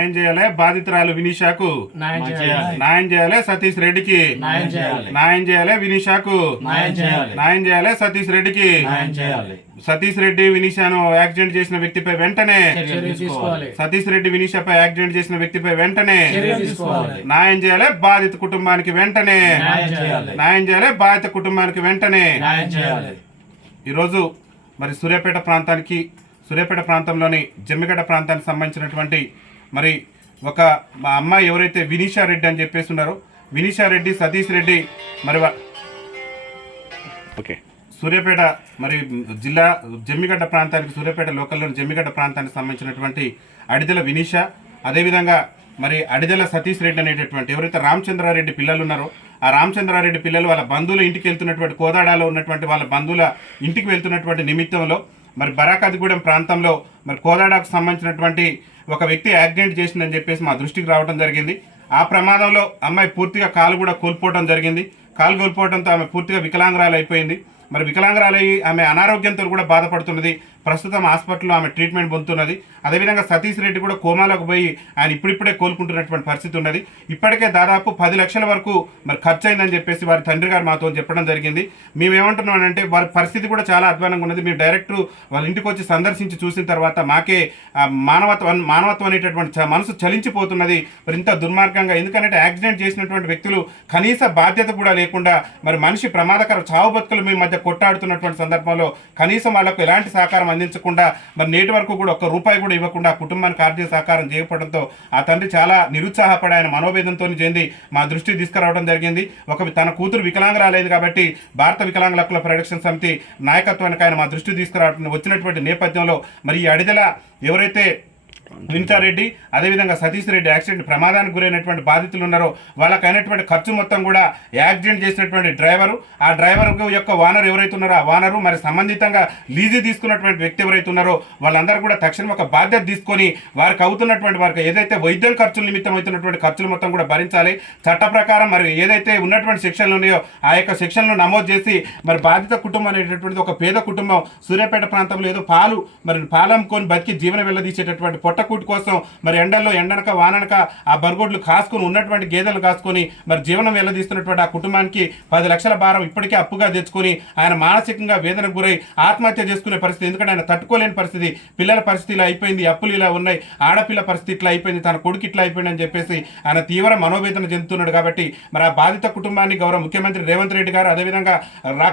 న్యాయం చేయాలి బాధితురాలు వినీషాకు, న్యాయం చేయాలి సతీష్ రెడ్డికి, న్యాయం చేయాలి వినీషాకు, న్యాయం చేయాలి సతీష్ రెడ్డికి. సతీష్ రెడ్డి వినీషాను యాక్సిడెంట్ చేసిన వ్యక్తిపై వెంటనే, సతీష్ రెడ్డి వినీషాపై యాక్సిడెంట్ చేసిన వ్యక్తిపై వెంటనే న్యాయం చేయాలి బాధిత కుటుంబానికి వెంటనే, న్యాయం చేయాలి బాధిత కుటుంబానికి వెంటనే. ఈరోజు మరి సూర్యాపేట ప్రాంతంలోని జమ్మిగడ్డ ప్రాంతానికి సంబంధించినటువంటి మరి ఒక మా అమ్మాయి ఎవరైతే వినీషా రెడ్డి అని చెప్పేసి ఉన్నారో, వినీషా రెడ్డి సతీష్ రెడ్డి మరి ఓకే సూర్యాపేట మరి జిల్లా జమ్మిగడ్డ ప్రాంతానికి, సూర్యాపేట లోకల్లోని జమ్మిగడ్డ ప్రాంతానికి సంబంధించినటువంటి అడిదెల వినీషా, అదేవిధంగా మరి అడిదెల సతీష్ రెడ్డి అనేటటువంటి ఎవరైతే రామచంద్రారెడ్డి పిల్లలు ఉన్నారో ఆ రామచంద్రారెడ్డి పిల్లలు వాళ్ళ బంధువుల ఇంటికి వెళ్తున్నటువంటి, కోదాడలో ఉన్నటువంటి వాళ్ళ బంధువుల ఇంటికి వెళ్తున్నటువంటి నిమిత్తంలో మరి బరాకతిగూడెం ప్రాంతంలో మరి కోదాడకు సంబంధించినటువంటి ఒక వ్యక్తి యాక్సిడెంట్ చేసిందని చెప్పేసి మా దృష్టికి రావడం జరిగింది. ఆ ప్రమాదంలో అమ్మాయి పూర్తిగా కాలు కూడా కోల్పోవడం జరిగింది. కాలు కోల్పోవడంతో ఆమె పూర్తిగా వికలాంగురాలు అయిపోయింది. మరి వికలాంగురాలయ్యి ఆమె అనారోగ్యంతో కూడా బాధపడుతున్నది. ప్రస్తుతం హాస్పిటల్లో ఆమె ట్రీట్మెంట్ పొందుతున్నది. అదేవిధంగా సతీష్ రెడ్డి కూడా కోమాలోకి పోయి ఆయన ఇప్పుడిప్పుడే కోలుకుంటున్నటువంటి పరిస్థితి ఉన్నది. ఇప్పటికే దాదాపు 10 లక్షల వరకు మరి ఖర్చు అయిందని చెప్పేసి వారి తండ్రి గారు మాతో చెప్పడం జరిగింది. మేమేమంటున్నామంటే వారి పరిస్థితి కూడా చాలా అధ్వానంగా ఉన్నది. మేము డైరెక్ట్ వాళ్ళ ఇంటికి వచ్చి సందర్శించి చూసిన తర్వాత మాకే మానవత్వం అనేటటువంటి మనసు చలించిపోతున్నది. మరి ఇంత దుర్మార్గంగా, ఎందుకంటే యాక్సిడెంట్ చేసినటువంటి వ్యక్తులు కనీస బాధ్యత కూడా లేకుండా మరి మనిషి ప్రమాదకర చావు బతుకులు మీ మధ్య కొట్టాడుతున్నటువంటి సందర్భంలో కనీసం వాళ్ళకు ఎలాంటి సహకారం అందించకుండా మరి నేటి వరకు కూడా ఒక్క రూపాయి కూడా ఇవ్వకుండా కుటుంబానికి ఆర్థిక సహకారం చేయకపోవడంతో ఆ తండ్రి చాలా నిరుత్సాహపడి ఆయన మనోవేదంతో చెంది మా దృష్టికి తీసుకురావడం జరిగింది. తన కూతురు వికలాంగురాలేదు కాబట్టి భారత వికలాంగుల హక్కుల పరిరక్షణ సమితి నాయకత్వానికి ఆయన మా దృష్టికి తీసుకురావడం వచ్చినటువంటి నేపథ్యంలో మరి ఈ అడిదెల ఎవరైతే వినీషా రెడ్డి అదేవిధంగా సతీష్ రెడ్డి యాక్సిడెంట్ ప్రమాదానికి గురైనటువంటి బాధితులు ఉన్నారో వాళ్ళకి అయినటువంటి ఖర్చు మొత్తం కూడా యాక్సిడెంట్ చేసినటువంటి డ్రైవరు, ఆ డ్రైవర్ యొక్క ఓనర్ ఎవరైతే ఉన్నారో ఆ ఓనరు మరి సంబంధితంగా లీజు తీసుకున్నటువంటి వ్యక్తి ఎవరైతే ఉన్నారో వాళ్ళందరూ కూడా తక్షణం ఒక బాధ్యత తీసుకొని వారికి అవుతున్నటువంటి వారికి ఏదైతే వైద్యం ఖర్చుల నిమిత్తం అవుతున్నటువంటి ఖర్చులు మొత్తం కూడా భరించాలి. చట్ట ప్రకారం మరి ఏదైతే ఉన్నటువంటి సెక్షన్లు ఉన్నాయో ఆ యొక్క సెక్షన్లు నమోదు చేసి మరి బాధిత కుటుంబం అనేటటువంటిది ఒక పేద కుటుంబం సూర్యాపేట ప్రాంతంలో ఏదో పాలమ్ముకొని బతికి జీవన వెళ్ళదీసేటటువంటి పొట్టకూటి కోసం మరి ఎండనక వాననక ఆ బర్గొడ్లు కాసుకొని ఉన్నటువంటి గేదెలు కాసుకొని మరి జీవనం వెళ్ళదీస్తున్నటువంటి ఆ కుటుంబానికి 10 లక్షల భారం ఇప్పటికే అప్పుగా తెచ్చుకొని ఆయన మానసికంగా వేదనకు గురై ఆత్మహత్య చేసుకునే పరిస్థితి. ఎందుకంటే ఆయన తట్టుకోలేని పరిస్థితి, పిల్లల పరిస్థితి ఇలా అయిపోయింది, అప్పులు ఇలా ఉన్నాయి, ఆడపిల్ల పరిస్థితి ఇట్లా అయిపోయింది, తన కొడుకు ఇట్లా అయిపోయింది అని చెప్పేసి ఆయన తీవ్ర మనోవేదన చెందుతున్నాడు. కాబట్టి మరి ఆ బాధిత కుటుంబాన్ని గౌరవ ముఖ్యమంత్రి రేవంత్ రెడ్డి గారు అదేవిధంగా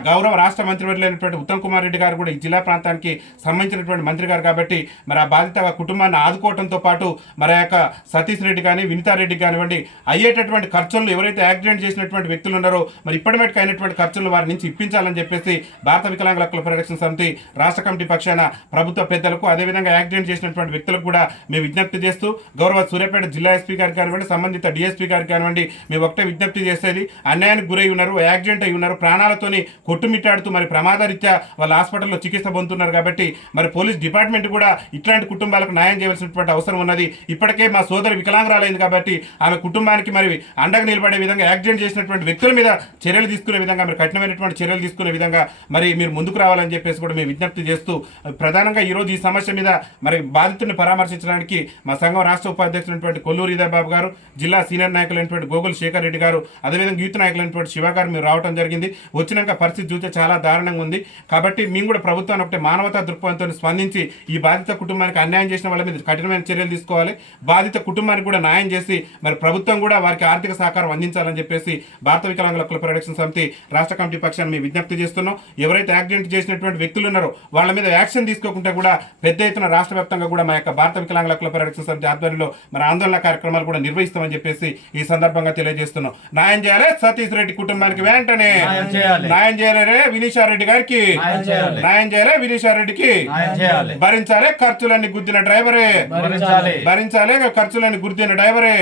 గౌరవ రాష్ట్ర మంత్రివర్యులైనటువంటి ఉత్తమ్ కుమార్ రెడ్డి గారు కూడా ఈ జిల్లా ప్రాంతానికి సంబంధించినటువంటి మంత్రి గారు కాబట్టి మరి ఆ బాధిత కుటుంబాన్ని ఆదుకోవడంతో పాటు మరి యొక్క సతీష్ రెడ్డి కానీ వినీతా రెడ్డి కానివ్వండి అయ్యేటటువంటి ఖర్చులను ఎవరైతే యాక్సిడెంట్ చేసినటువంటి వ్యక్తులు ఉన్నారో మరి ఇప్పటిమేటికి అయినటువంటి ఖర్చులను వారి నుంచి ఇప్పించాలని చెప్పేసి భారత వికలాంగుల హక్కుల పరిరక్షణ సమితి రాష్ట్ర కమిటీ పక్షాన ప్రభుత్వ పెద్దలకు అదేవిధంగా యాక్సిడెంట్ చేసినటువంటి వ్యక్తులకు కూడా మేము విజ్ఞప్తి చేస్తూ గౌరవ సూర్యాపేట జిల్లా ఎస్పీ గారికి కానివ్వండి సంబంధిత డిఎస్పీ గారికి కానివ్వండి మేము ఒకటే విజ్ఞప్తి చేసేది, అన్యాయానికి గురై ఉన్నారు, యాక్సిడెంట్ అయి ఉన్నారు, ప్రాణాలతోని కొట్టుమిట్టాడుతూ మరి ప్రమాదరీత్యా వాళ్ళ హాస్పిటల్లో చికిత్స పొందుతున్నారు. కాబట్టి మరి పోలీస్ డిపార్ట్మెంట్ కూడా ఇట్లాంటి కుటుంబాలకు న్యాయం చేయవలసినటువంటి అవసరం ఉన్నది. ఇప్పటికే మా సోదరి వికలాంగురాలైంది కాబట్టి ఆమె కుటుంబానికి మరి అండగా నిలబడే విధంగా యాక్సిడెంట్ చేసినటువంటి వ్యక్తుల మీద చర్యలు తీసుకునే విధంగా మరి కఠినమైనటువంటి చర్యలు తీసుకునే విధంగా మరి మీరు ముందుకు రావాలని చెప్పేసి కూడా మేము విజ్ఞప్తి చేస్తూ ప్రధానంగా ఈరోజు ఈ సమస్య మీద మరి బాధితుడిని పరామర్శించడానికి మా సంఘం రాష్ట్ర ఉపాధ్యక్షులైనటువంటి కొల్లూరు ఇదయబాబు గారు, జిల్లా సీనియర్ నాయకులైనటువంటి గోగుల్ శేఖర్ రెడ్డి గారు, అదేవిధంగా యూత్ నాయకులైనటువంటి శివ గారు మీరు రావడం జరిగింది. వచ్చినాక పరిస్థితి చూస్తే చాలా దారుణంగా ఉంది. కాబట్టి మేము కూడా ప్రభుత్వాన్ని ఒకటే మానవతా దృక్పథంతో స్పందించి ఈ బాధిత కుటుంబానికి అన్యాయం చేసిన వాళ్ళ మీద కఠినమైన చర్యలు తీసుకోవాలి, బాధిత కుటుంబానికి కూడా న్యాయం చేసి మరి ప్రభుత్వం కూడా వారికి ఆర్థిక సహకారం అందించాలని చెప్పేసి భారత వికలాంగుల హక్కుల పరిరక్షణ సమితి రాష్ట్ర కమిటీ పక్షాన్ని మేము విజ్ఞప్తి చేస్తున్నాం. ఎవరైతే యాక్సిడెంట్ చేసినటువంటి వ్యక్తులు ఉన్నారో వాళ్ళ మీద యాక్షన్ తీసుకోకుండా కూడా పెద్ద ఎత్తున రాష్ట్ర వ్యాప్తంగా కూడా మా యొక్క భారత వికలాంగుల హక్కుల పరిరక్షణ సమితి ఆధ్వర్యంలో మరి ఆందోళన కార్యక్రమాలు కూడా నిర్వహిస్తామని చెప్పేసి ఈ సందర్భంగా తెలియజేస్తున్నాం. న్యాయం చేయాలి సతీష్ రెడ్డి కుటుంబానికి వెంటనే న్యాయం చేయాలి, వినీషా రెడ్డి గారికి న్యాయం చేయాలి, వినీషా రెడ్డికి భరించాలి ఖర్చులన్నీ గుద్దిన డ్రైవరే, భరించాలి ఖర్చులను గుర్తిన డ్రైవరే,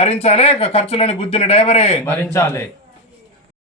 భరించాలి ఖర్చులను గుద్దిన డ్రైవరే.